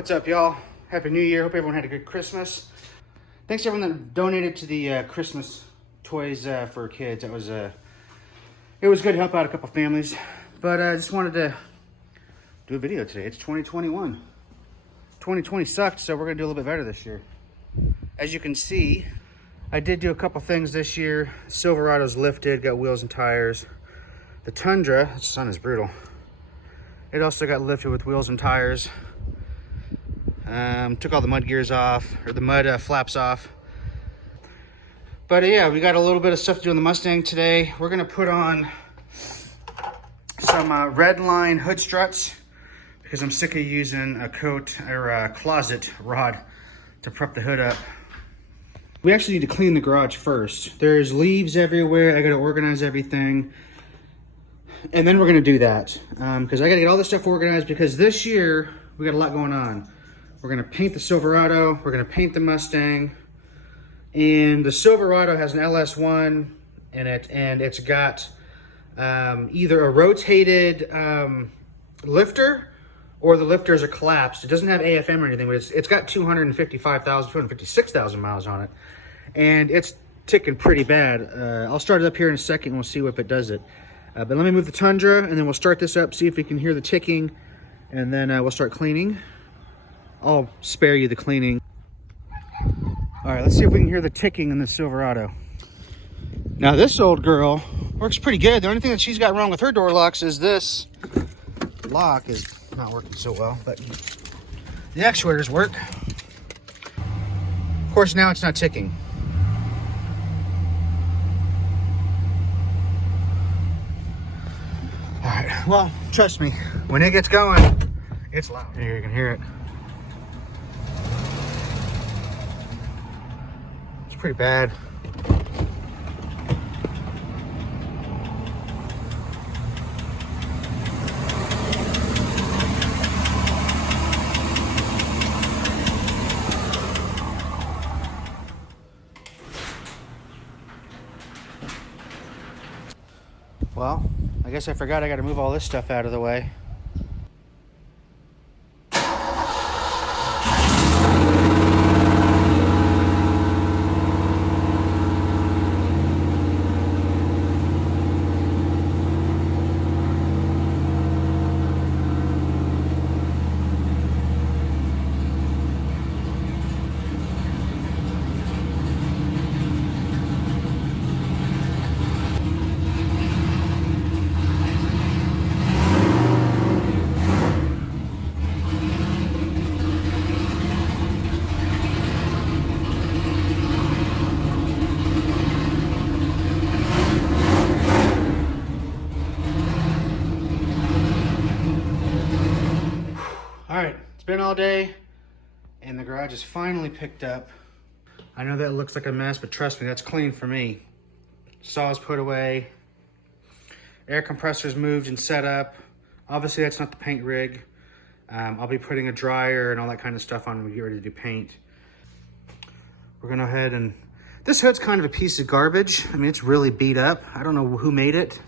What's up, y'all? Happy New Year. Hope everyone had a good Christmas. Thanks to everyone that donated to the Christmas toys for kids. It was good to help out a couple families. But I just wanted to do a video today. It's 2021. 2020 sucked, so we're going to do a little bit better this year. As you can see, I did do a couple things this year. Silverado's lifted, got wheels and tires. The Tundra, the sun is brutal. It also got lifted with wheels and tires. Took all the mud gears off, or the mud flaps off. But yeah, we got a little bit of stuff to do on the Mustang today. We're gonna put on some Redline hood struts because I'm sick of using a coat or a closet rod to prep the hood up. We actually need to clean the garage first. There's leaves everywhere. I gotta organize everything. And then we're gonna do that because I gotta get all this stuff organized because this year we got a lot going on. We're gonna paint the Silverado, we're gonna paint the Mustang, and the Silverado has an LS1 in it, and it's got either a rotated lifter or the lifters are collapsed. It doesn't have AFM or anything, but it's got 256,000 miles on it, and it's ticking pretty bad. I'll start it up here in a second and we'll see if it does it. But let me move the Tundra and then we'll start this up, see if we can hear the ticking, and then we'll start cleaning. I'll spare you the cleaning. All right, let's see if we can hear the ticking in the Silverado. Now this old girl works pretty good. The only thing that she's got wrong with her door locks is this lock is not working so well, but the actuators work. Of course, now it's not ticking. All right, well, trust me, when it gets going, it's loud. Here, you can hear it. It's pretty bad. Well, I guess I forgot I got to move all this stuff out of the way. Been all day and the garage is finally picked up. I know that looks like a mess, but trust me, that's clean for me. Saws put away, air compressors moved and set up. Obviously that's not the paint rig. I'll be putting a dryer and all that kind of stuff on when we get ready to do paint. We're gonna go ahead and, this hood's kind of a piece of garbage. I mean, it's really beat up. I don't know who made it,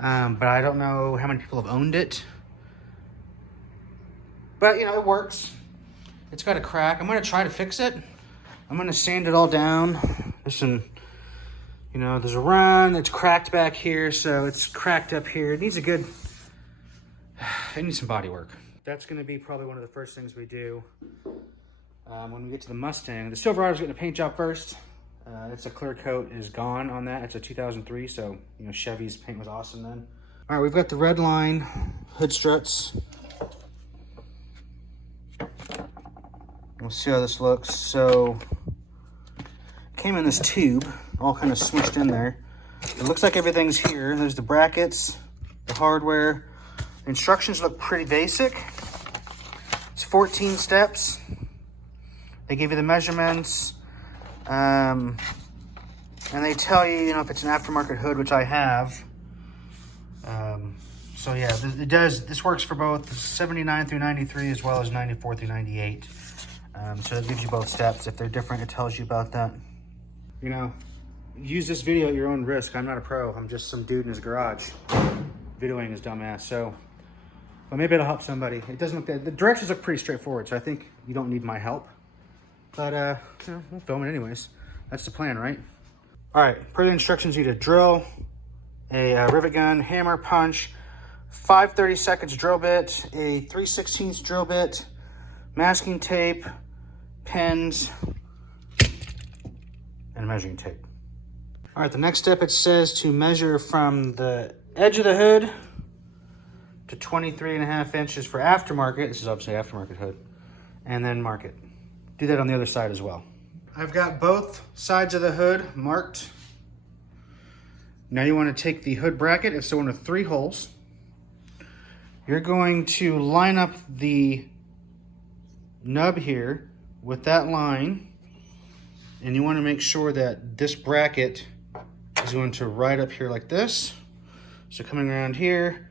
but I don't know how many people have owned it. But, you know, it works. It's got a crack. I'm going to try to fix it. I'm going to sand it all down. There's some, you know, there's a run that's cracked back here, so it's cracked up here. It needs a good, it needs some body work. That's going to be probably one of the first things we do when we get to the Mustang. The Silverado's getting a paint job first. It's a clear coat is gone on that. It's a 2003, so, you know, Chevy's paint was awesome then. All right, we've got the Redline hood struts. We'll see how this looks. So, it came in this tube, all kind of smushed in there. It looks like everything's here. There's the brackets, the hardware. The instructions look pretty basic. It's 14 steps. They give you the measurements. And they tell you, you know, if it's an aftermarket hood, which I have. So yeah, it does. This works for both 79 through 93 as well as 94 through 98. So it gives you both steps. If they're different, it tells you about that. You know, use this video at your own risk. I'm not a pro. I'm just some dude in his garage videoing his dumb ass. So But maybe it'll help somebody. It doesn't look that, the directions look pretty straightforward, so I think you don't need my help. But you know, we'll film it anyways. That's the plan, right? All right, per the instructions, you need a drill, a rivet gun, hammer, punch, 5/32 drill bit, a 3/16 drill bit, masking tape, pins, and measuring tape. All right, the next step, it says to measure from the edge of the hood to 23.5 inches for aftermarket. This is obviously aftermarket hood. And then mark it. Do that on the other side as well. I've got both sides of the hood marked. Now you want to take the hood bracket. It's the one with 3 holes. You're going to line up the nub here with that line. And you want to make sure that this bracket is going to ride up here like this. So coming around here,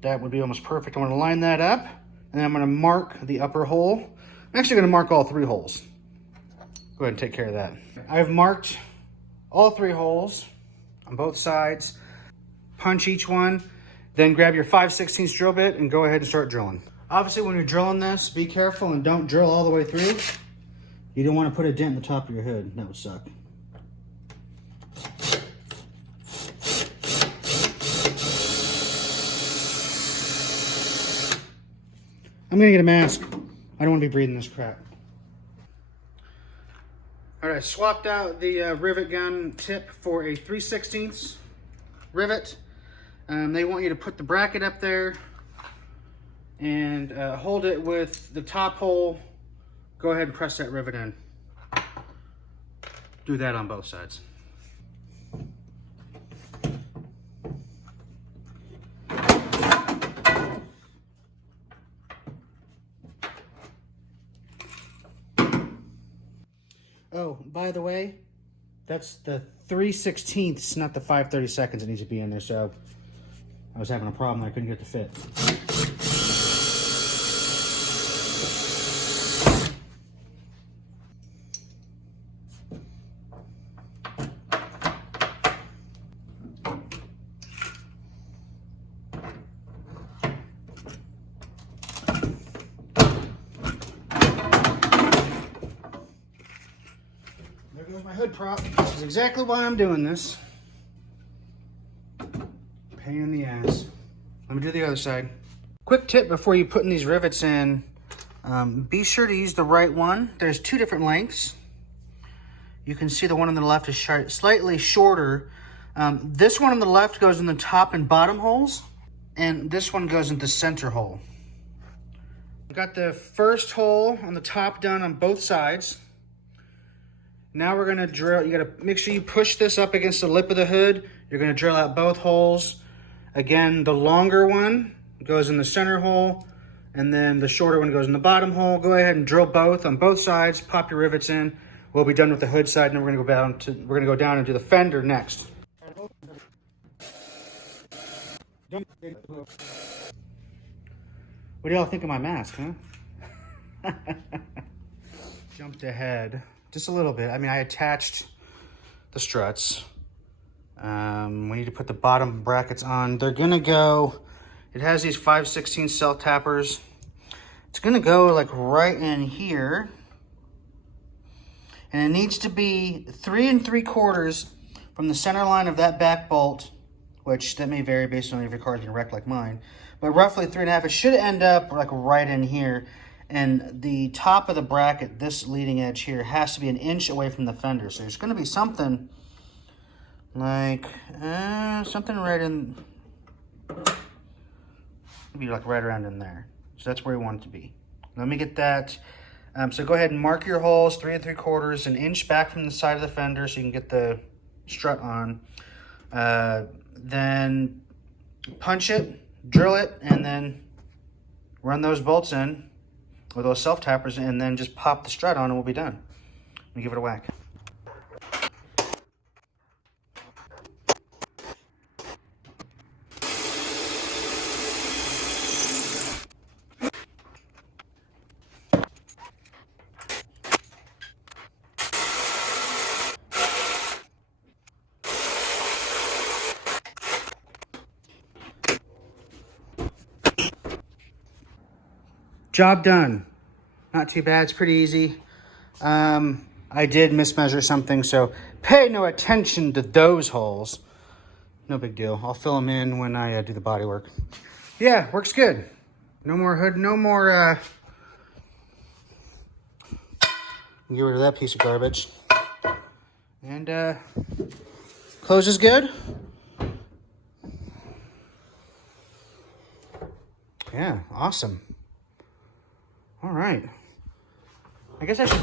that would be almost perfect. I want to line that up, and then I'm going to mark the upper hole. I'm actually going to mark all 3 holes. Go ahead and take care of that. I've marked all 3 holes on both sides. Punch each one, then grab your 5/16 drill bit and go ahead and start drilling. Obviously, when you're drilling this, be careful and don't drill all the way through. You don't want to put a dent in the top of your hood. That would suck. I'm gonna get a mask. I don't want to be breathing this crap. All right, swapped out the rivet gun tip for a 3/16 rivet. They want you to put the bracket up there and hold it with the top hole. Go ahead and press that rivet in. Do that on both sides. Oh, by the way, that's the 3/16, not the 5/32 it needs to be in there, so I was having a problem. I couldn't get it to fit. There goes my hood prop. This is exactly why I'm doing this. Pain in the ass. Let me do the other side. Quick tip before you putting these rivets in, be sure to use the right one. There's 2 different lengths. You can see the one on the left is slightly shorter. This one on the left goes in the top and bottom holes, and this one goes in the center hole. I've got the first hole on the top done on both sides. Now we're gonna drill. You gotta make sure you push this up against the lip of the hood. You're gonna drill out both holes. Again, the longer one goes in the center hole, and then the shorter one goes in the bottom hole. Go ahead and drill both on both sides. Pop your rivets in. We'll be done with the hood side, and then we're gonna go down and do the fender next. What do y'all think of my mask, huh? Jumped ahead just a little bit. I mean, I attached the struts. We need to put the bottom brackets on. They're gonna go, it has these 5/16 self tappers. It's gonna go like right in here. And it needs to be 3 3/4 from the center line of that back bolt, which that may vary based on if your car's been wrecked like mine, but roughly 3 1/2. It should end up like right in here. And the top of the bracket, this leading edge here, has to be 1 inch away from the fender. So there's gonna be something like, something right in, maybe like right around in there. So that's where we want it to be. Let me get that. So go ahead and mark your holes, 3 3/4, 1 inch back from the side of the fender so you can get the strut on. Then punch it, drill it, and then run those bolts in with those self tappers, and then just pop the strut on and we'll be done. Let me give it a whack. job done. Not too bad, it's pretty easy. I did mismeasure something, so pay no attention to those holes. No big deal. I'll fill them in when I do the body work. Yeah, works good. No more hood, no more, get rid of that piece of garbage. And, close is good. Yeah, awesome. All right. I guess I should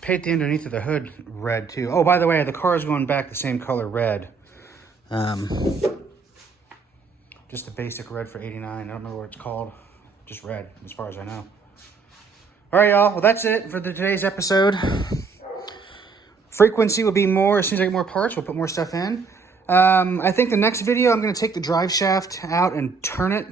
paint the underneath of the hood red too. Oh, by the way, the car is going back the same color red. Just the basic red for 89. I don't remember what it's called. Just red, as far as I know. All right, y'all. Well, that's it for today's episode. Frequency will be more. As soon as I get more parts, we'll put more stuff in. I think the next video, I'm going to take the drive shaft out and turn it.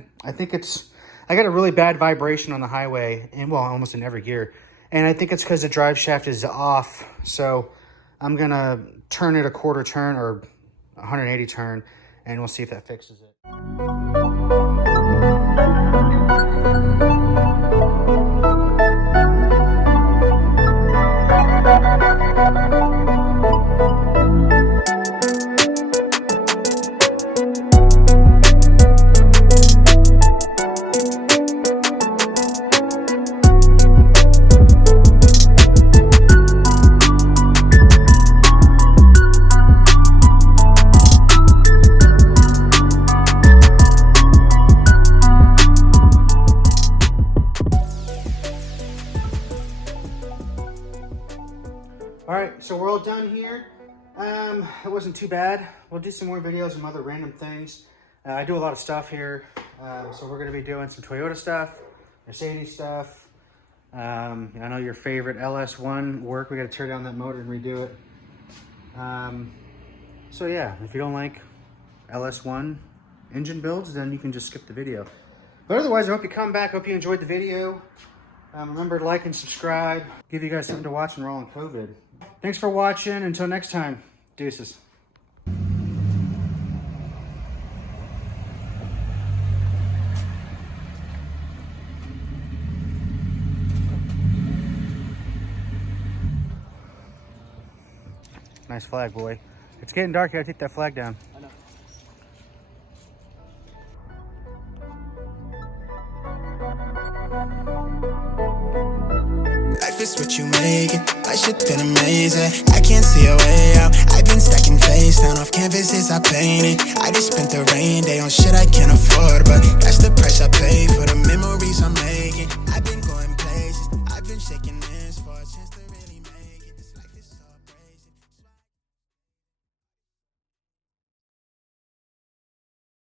I got a really bad vibration on the highway, and well, almost in every gear. And I think it's because the drive shaft is off. So I'm going to turn it a quarter turn or 180 turn, and we'll see if that fixes it. All right, so we're all done here. It wasn't too bad. We'll do some more videos and other random things. I do a lot of stuff here. So we're gonna be doing some Toyota stuff, Mercedes stuff. I know your favorite LS1 work. We gotta tear down that motor and redo it. So yeah, if you don't like LS1 engine builds, then you can just skip the video. But otherwise, I hope you come back. Hope you enjoyed the video. Remember to like and subscribe. Give you guys something to watch when we're all on COVID. Thanks for watching. Until next time, deuces. Nice flag, boy. It's getting dark. You gotta take that flag down. I know. Life is what you make it. My shit been amazing. I can't see a way out. I've been stacking face down off canvases I painted. I just spent the rain day on shit I can't afford, but that's the price I pay for the